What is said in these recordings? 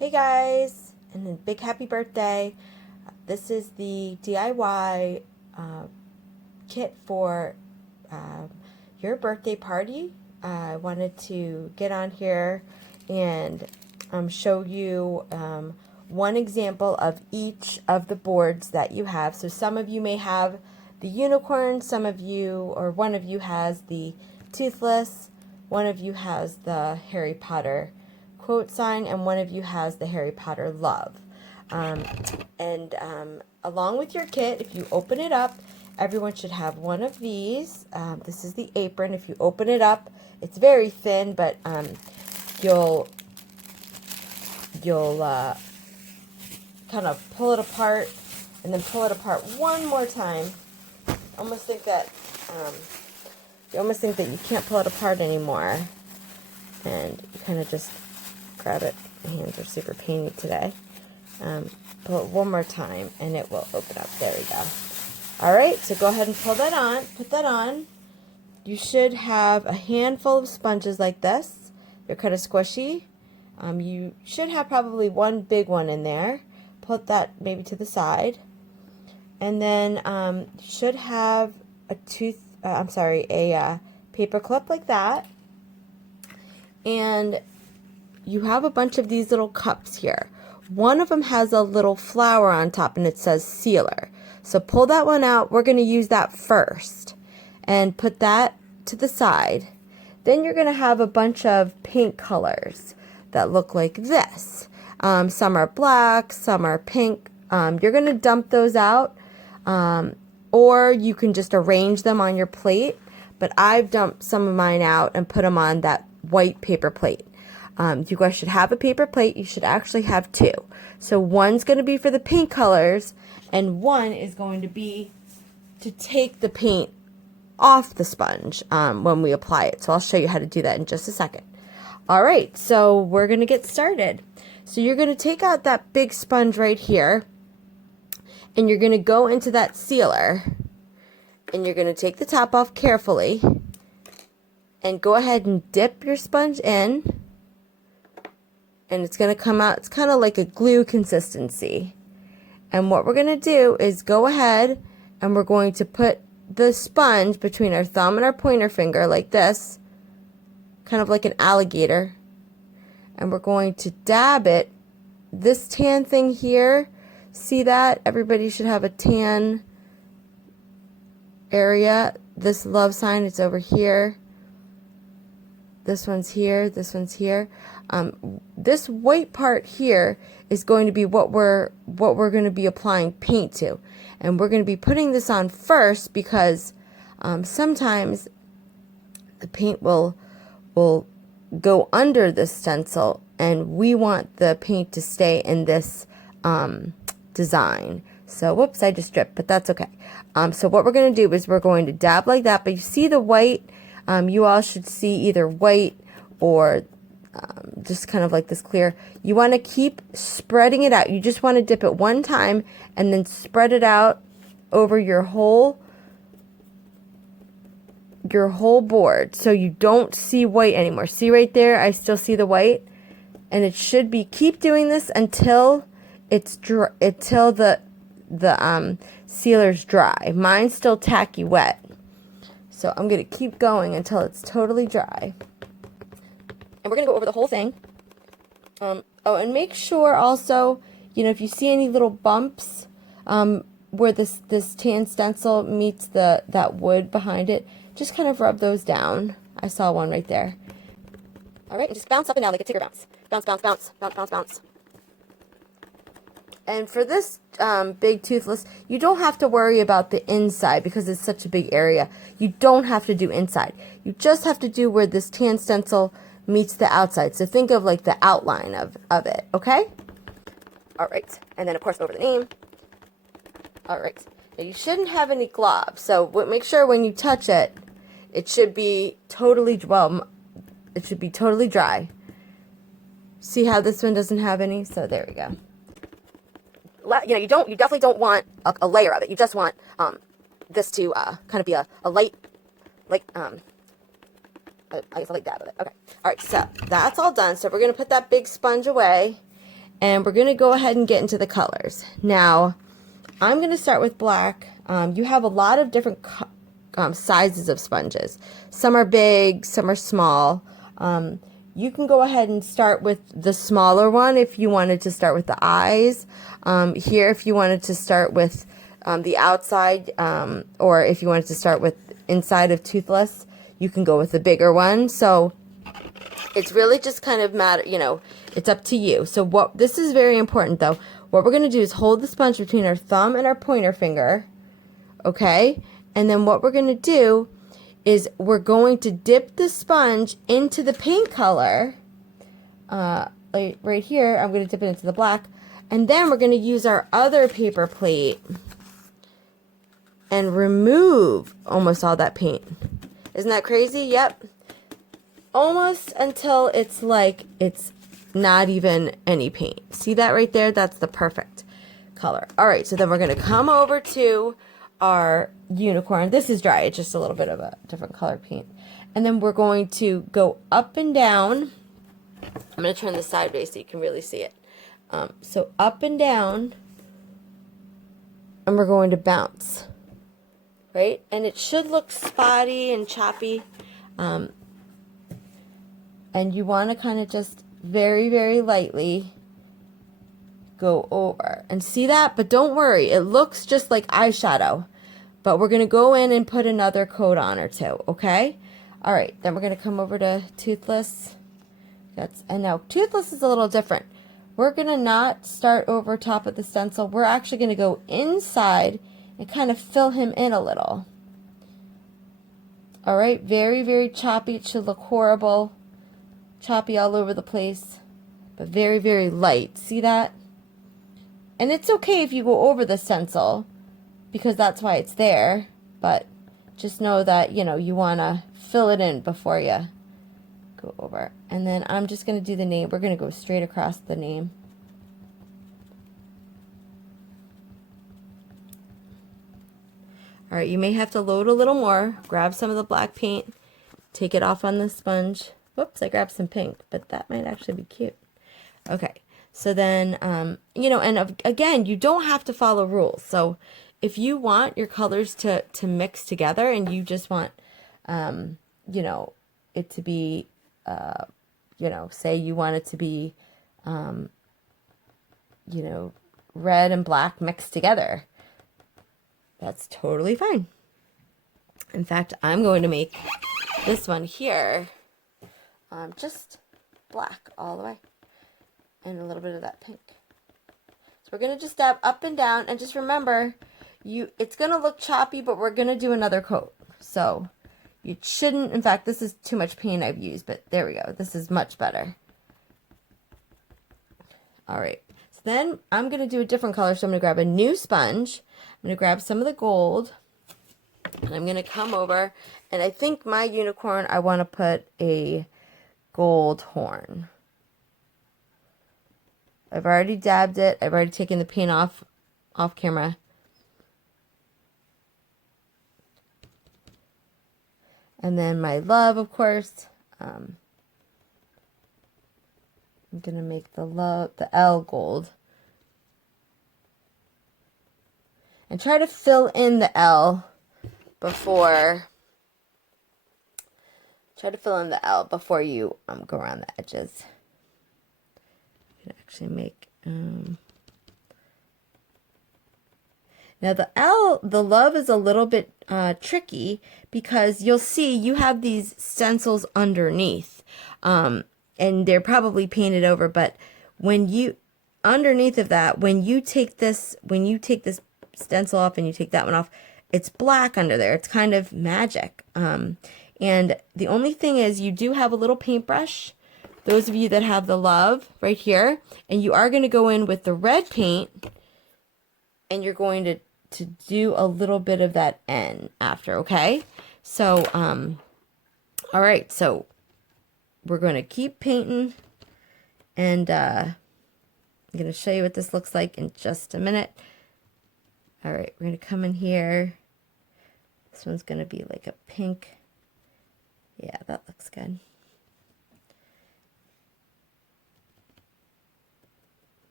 Hey guys, and a big happy birthday. This is the DIY kit for your birthday party. I wanted to get on here and show you one example of each of the boards that you have. So some of you may have the unicorn, some of you, or one of you has the Toothless, one of you has the Harry Potter quote sign, and one of you has the Harry Potter love. Along with your kit, if you open it up, everyone should have one of these. This is the apron. If you open it up, it's very thin, but you'll kind of pull it apart and then pull it apart one more time. Almost think that you almost think that you can't pull it apart anymore, and you kind of just grab it. My hands are super painy today. Pull it one more time and it will open up. There we go. Alright, so go ahead and pull that on. Put that on. You should have a handful of sponges like this. They're kind of squishy. You should have probably one big one in there. Put that maybe to the side. And then you should have a paper clip like that. And you have a bunch of these little cups here. One of them has a little flower on top and it says sealer. So pull that one out. We're going to use that first and put that to the side. Then you're going to have a bunch of paint colors that look like this. Some are black, some are pink. You're going to dump those out, or you can just arrange them on your plate. But I've dumped some of mine out and put them on that white paper plate. You guys should have a paper plate. You should actually have two. So one's going to be for the paint colors, and one is going to be to take the paint off the sponge when we apply it. So I'll show you how to do that in just a second. Alright, so we're going to get started. So you're going to take out that big sponge right here, and you're going to go into that sealer, and you're going to take the top off carefully, and go ahead and dip your sponge in. And it's going to come out, it's kind of like a glue consistency. And what we're going to do is go ahead and we're going to put the sponge between our thumb and our pointer finger like this, kind of like an alligator. And we're going to dab it. This tan thing here, see that? Everybody should have a tan area. This love sign, it's over here. This one's here, this one's here. This white part here is going to be what we're going to be applying paint to, and we're going to be putting this on first because sometimes the paint will go under the stencil, and we want the paint to stay in this design. So whoops, I just dripped, but that's okay. So what we're going to do is we're going to dab like that, but you see the white. You all should see either white or just kind of like this clear. You want to keep spreading it out. You just want to dip it one time and then spread it out over your whole board so you don't see white anymore. See right there? I still see the white, and it should be, keep doing this until it's dry, until the sealer's dry. Mine's still tacky wet. So I'm going to keep going until it's totally dry. And we're going to go over the whole thing. Oh, and make sure also, you know, if you see any little bumps where this tan stencil meets that wood behind it, just kind of rub those down. I saw one right there. All right, and just bounce up and down like a ticker bounce. Bounce, bounce, bounce, bounce, bounce, bounce. And for this big Toothless, you don't have to worry about the inside because it's such a big area. You don't have to do inside. You just have to do where this tan stencil meets the outside. So think of like the outline of it, okay? All right, and then of course over the name. All right, now you shouldn't have any glob. So make sure when you touch it, it should be totally, well, it should be totally dry. See how this one doesn't have any? So there we go. You know, you definitely don't want a layer of it. You just want this to kind of be a light, like I guess a light dab of it. Okay. All right. So that's all done. So we're gonna put that big sponge away, and we're going to go ahead and get into the colors. Now, I'm going to start with black. You have a lot of different sizes of sponges. Some are big, some are small. You can go ahead and start with the smaller one if you wanted to start with the eyes. Here, if you wanted to start with the outside, or if you wanted to start with inside of Toothless, you can go with the bigger one. So it's really just kind of matter, you know, it's up to you. So this is very important though. What we're going to do is hold the sponge between our thumb and our pointer finger. Okay. And then what we're going to do is we're going to dip the sponge into the paint color. Like right here, I'm going to dip it into the black. And then we're going to use our other paper plate and remove almost all that paint. Isn't that crazy? Yep. Almost until it's like it's not even any paint. See that right there? That's the perfect color. All right, so then we're going to come over to our unicorn. This is dry. It's just a little bit of a different color paint. And then we're going to go up and down. I'm going to turn this sideways so you can really see it. So up and down, and we're going to bounce. Right? And it should look spotty and choppy. And you want to kind of just very, very lightly go over. And see that? But don't worry. It looks just like eyeshadow. But we're going to go in and put another coat on or two. Okay? All right. Then we're going to come over to Toothless. And now Toothless is a little different. We're going to not start over top of the stencil. We're actually going to go inside and kind of fill him in a little. All right. Very, very choppy. It should look horrible. Choppy all over the place, but very, very light. See that? And it's okay if you go over the stencil because that's why it's there, but just know that, you know, you want to fill it in before you go over. And then I'm just going to do the name. We're going to go straight across the name. All right, you may have to load a little more. Grab some of the black paint, take it off on the sponge. Whoops, I grabbed some pink, but that might actually be cute. Okay, so then, you know, and again, you don't have to follow rules. So if you want your colors to mix together and you just want, you know, it to be, you know, say you want it to be, you know, red and black mixed together, that's totally fine. In fact, I'm going to make this one here just black all the way and a little bit of that pink. So we're going to just dab up and down, and just remember, it's going to look choppy, but we're going to do another coat. So you shouldn't, in fact, this is too much paint I've used, but there we go. This is much better. All right. So then I'm going to do a different color. So I'm going to grab a new sponge. I'm going to grab some of the gold, and I'm going to come over, and I think my unicorn, I want to put a gold horn. I've already dabbed it. I've already taken the paint off camera. And then my love, of course. I'm going to make the L gold. And try to fill in the L before you go around the edges. You can actually make now the love is a little bit tricky because you'll see you have these stencils underneath, and they're probably painted over. But when you underneath of that, when you take this stencil off and you take that one off, it's black under there. It's kind of magic. And the only thing is you do have a little paintbrush, those of you that have the love right here, and you are going to go in with the red paint, and you're going to do a little bit of that N after, okay? So, all right, so we're going to keep painting, and I'm going to show you what this looks like in just a minute. All right, we're going to come in here. This one's going to be like a pink. Yeah, that looks good.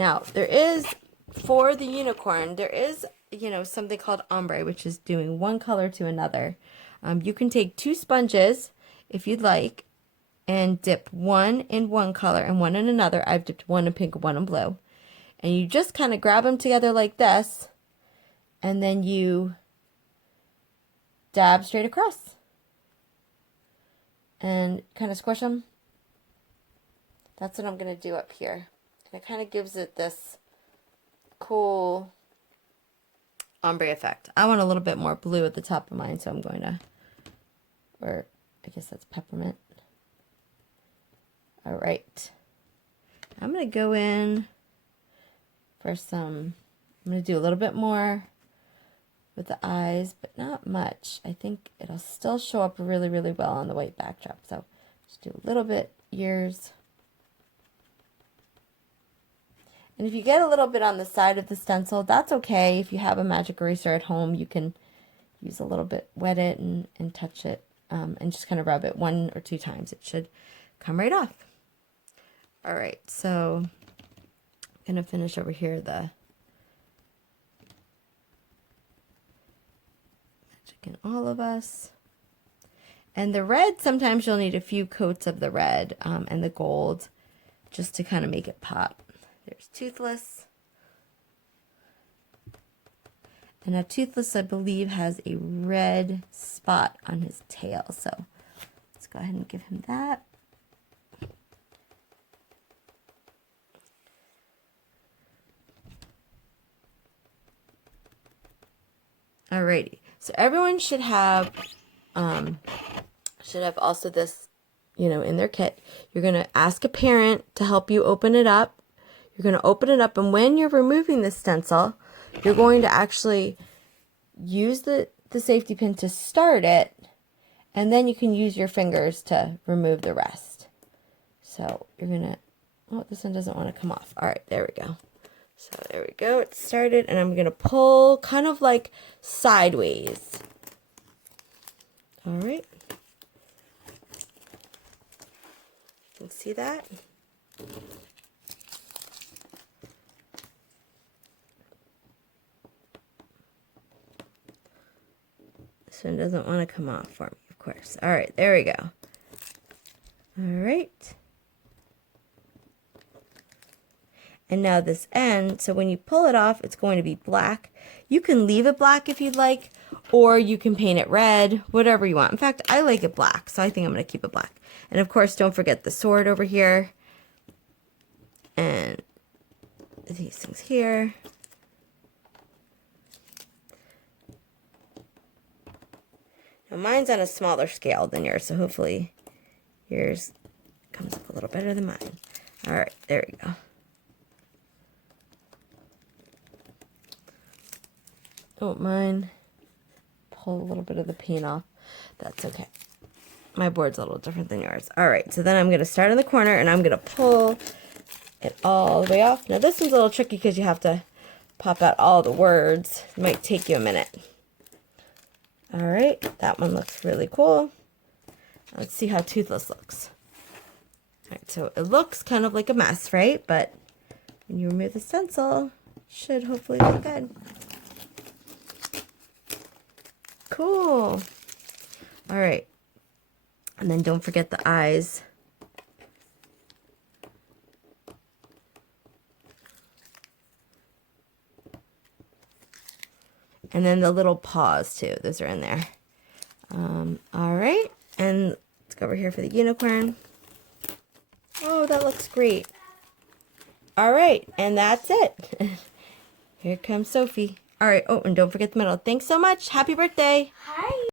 Now, there is, for the unicorn, there is, something called ombre, which is doing one color to another. You can take 2 sponges, if you'd like, and dip one in one color and one in another. I've dipped one in pink and one in blue. And you just kind of grab them together like this, and then you dab straight across. And kind of squish them. That's what I'm going to do up here. And it kind of gives it this cool ombre effect. I want a little bit more blue at the top of mine, so I'm going to, or I guess that's peppermint. All right. I'm going to go in for some, I'm going to do a little bit more with the eyes, but not much. I think it'll still show up really, really well on the white backdrop. So just do a little bit, ears. And if you get a little bit on the side of the stencil, that's okay. If you have a magic eraser at home, you can use a little bit, wet it and touch it, and just kind of rub it 1 or 2 times. It should come right off. All right, so I'm going to finish over here the Magic in All of Us. And the red, sometimes you'll need a few coats of the red and the gold just to kind of make it pop. There's Toothless. And now Toothless, I believe, has a red spot on his tail. So let's go ahead and give him that. Alrighty. So everyone should have also this, in their kit. You're going to ask a parent to help you open it up. You're going to open it up, and when you're removing the stencil, you're going to actually use the safety pin to start it, and then you can use your fingers to remove the rest. So you're going to, oh, this one doesn't want to come off. All right, there we go. So there we go, it started, and I'm going to pull kind of like sideways. All right. You can see that. This one doesn't want to come off for me, of course. All right, there we go. All right. And now this end, so when you pull it off, it's going to be black. You can leave it black if you'd like, or you can paint it red, whatever you want. In fact, I like it black, so I think I'm going to keep it black. And of course, don't forget the sword over here. And these things here. Now mine's on a smaller scale than yours, so hopefully yours comes up a little better than mine. All right, there we go. Don't mind. Pull a little bit of the paint off. That's okay. My board's a little different than yours. All right, so then I'm going to start in the corner, and I'm going to pull it all the way off. Now this one's a little tricky because you have to pop out all the words. It might take you a minute. All right, that one looks really cool. Let's see how Toothless looks. All right, so it looks kind of like a mess, right? But when you remove the stencil, it should hopefully look good. Cool. All right. And then don't forget the eyes. And then the little paws too. Those are in there. All right. And let's go over here for the unicorn. Oh, that looks great. All right. And that's it. Here comes Sophie. All right. Oh, and don't forget the middle. Thanks so much. Happy birthday. Hi.